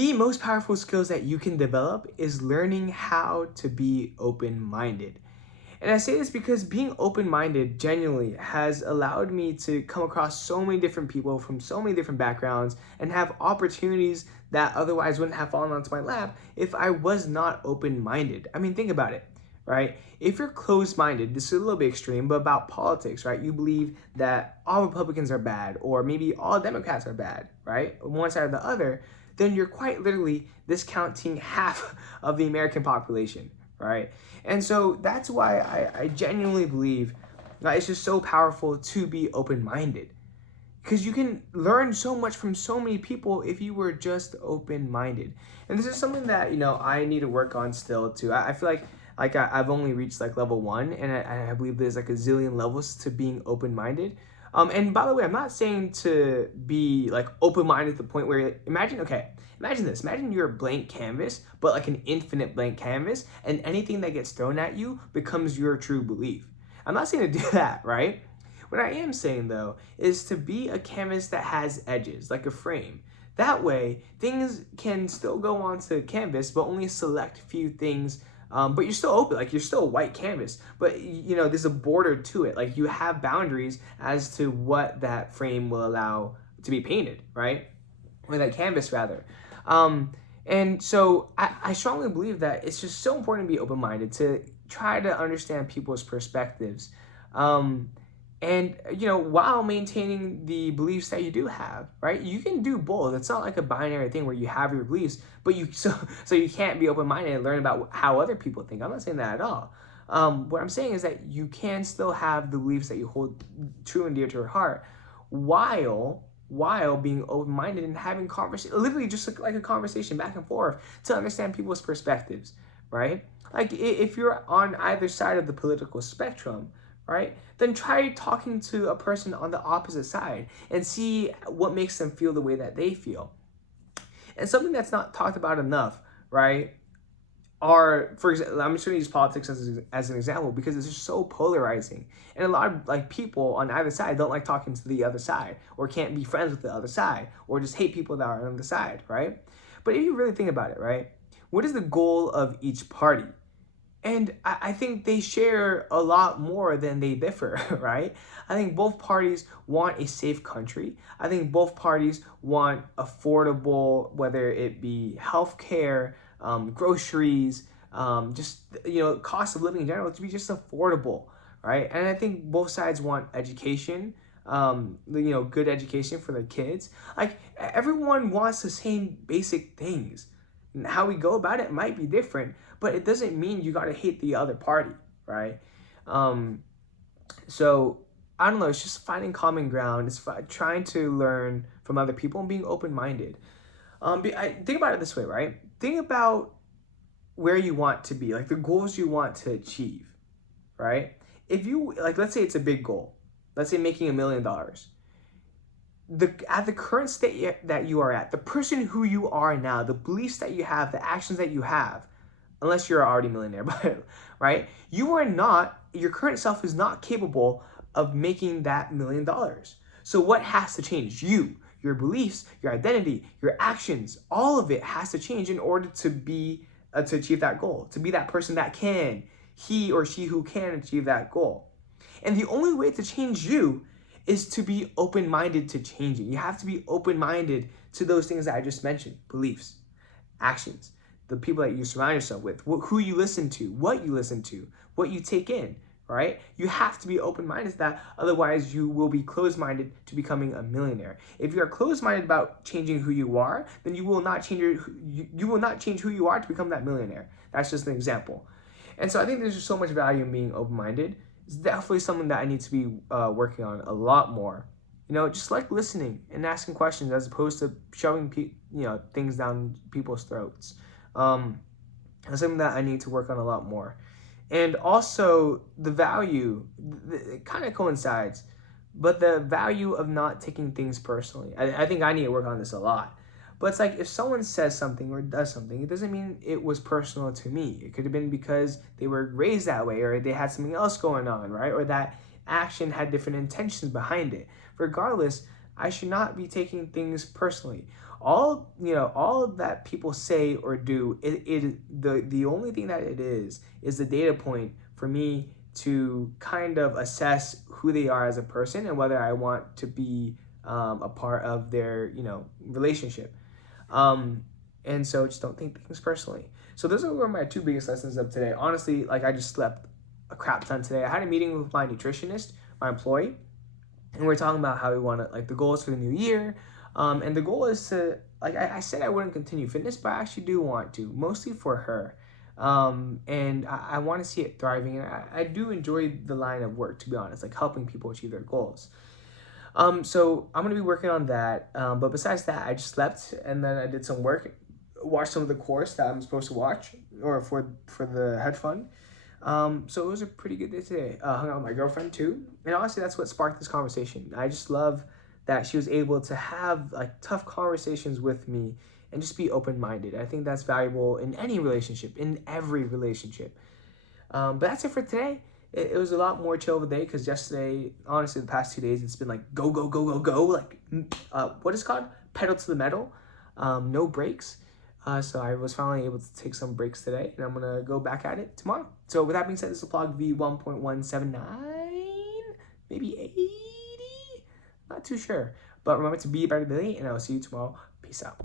The most powerful skills that you can develop is learning how to be open-minded. And I say this because being open-minded genuinely has allowed me to come across so many different people from so many different backgrounds and have opportunities that otherwise wouldn't have fallen onto my lap if I was not open-minded. I mean, think about it, right? If you're closed-minded, this is a little bit extreme, but about politics, right? You believe that all Republicans are bad, or maybe all Democrats are bad, right? One side or the other, then you're quite literally discounting half of the American population, right? And so that's why I genuinely believe that it's just so powerful to be open-minded, because you can learn so much from so many people if you were just open-minded. And this is something that, I need to work on still too. I feel like I've only reached like level 1, and I believe there's like a zillion levels to being open-minded. And by the way, I'm not saying to be like open-minded to the point where, imagine this. Imagine you're a blank canvas, but like an infinite blank canvas, and anything that gets thrown at you becomes your true belief. I'm not saying to do that, right? What I am saying though is to be a canvas that has edges, like a frame. That way, things can still go onto canvas, but only select few things. But you're still open, like you're still a white canvas, but there's a border to it. Like you have boundaries as to what that frame will allow to be painted, right? Or that canvas rather. And so I strongly believe that it's just so important to be open-minded, to try to understand people's perspectives. And while maintaining the beliefs that you do have, right? You can do both. It's not like a binary thing where you have your beliefs, but so you can't be open-minded and learn about how other people think. I'm not saying that at all. What I'm saying is that you can still have the beliefs that you hold true and dear to your heart, while being open-minded and having conversation, literally just like a conversation back and forth to understand people's perspectives, right? Like if you're on either side of the political spectrum, right, then try talking to a person on the opposite side and see what makes them feel the way that they feel. And something that's not talked about enough, right, are, for example, I'm just going to use politics as an example because it's just so polarizing. And a lot of like people on either side don't like talking to the other side, or can't be friends with the other side, or just hate people that are on the side, right? But if you really think about it, right, what is the goal of each party? And I think they share a lot more than they differ, right? I think both parties want a safe country. I think both parties want affordable, whether it be healthcare, groceries, just, cost of living in general, to be just affordable, right? And I think both sides want education, good education for their kids. Like everyone wants the same basic things. And how we go about it might be different, but it doesn't mean you gotta hate the other party, right? So I don't know. It's just finding common ground. It's trying to learn from other people and being open-minded. Think about it this way, right? Think about where you want to be, like the goals you want to achieve, right? If you like, let's say it's a big goal. Let's say making $1 million. At the current state that you are at, the person who you are now, the beliefs that you have, the actions that you have, unless you're already a millionaire, but right, your current self is not capable of making that $1 million. So what has to change? Your beliefs, your identity, your actions, all of it has to change in order to achieve that goal, to be that person that can, he or she who can achieve that goal. And the only way to change you is to be open-minded to changing. You have to be open-minded to those things that I just mentioned: beliefs, actions, the people that you surround yourself with, who you listen to, what you take in, right? You have to be open-minded to that. Otherwise, you will be closed-minded to becoming a millionaire. If you are closed-minded about changing who you are, then you will not change who you are to become that millionaire. That's just an example. And so I think there's just so much value in being open-minded. It's definitely something that I need to be working on a lot more. Just like listening and asking questions as opposed to shoving things down people's throats. That's something that I need to work on a lot more. And also the value, it kind of coincides, but the value of not taking things personally. I think I need to work on this a lot. But it's like if someone says something or does something, it doesn't mean it was personal to me. It could have been because they were raised that way, or they had something else going on, right? Or that action had different intentions behind it. Regardless, I should not be taking things personally. all that people say or do, the only thing that it is the data point for me to kind of assess who they are as a person and whether I want to be a part of their relationship. And so just don't take things personally. So those were my two biggest lessons of today. Honestly, like, I just slept a crap ton today. I had a meeting with my nutritionist, my employee, and we're talking about how we want to, like, the goals for the new year. And the goal is to, like, I said I wouldn't continue fitness, but I actually do want to, mostly for her. And I want to see it thriving. And I do enjoy the line of work, to be honest, like helping people achieve their goals. So I'm going to be working on that. But besides that, I just slept and then I did some work, watched some of the course that I'm supposed to watch, or for the hedge fund. So it was a pretty good day today. Hung out with my girlfriend too. And honestly, that's what sparked this conversation. I just love that she was able to have like tough conversations with me and just be open-minded. I think that's valuable in any relationship, in every relationship. But that's it for today. It was a lot more chill of a day because yesterday, honestly, the past 2 days, it's been like go, go, go, go, go. Like, what is it called? Pedal to the metal. No breaks. So I was finally able to take some breaks today, and I'm going to go back at it tomorrow. So with that being said, this is PLOG V1.179, maybe 80? Not too sure. But remember to be a better day, and I will see you tomorrow. Peace out.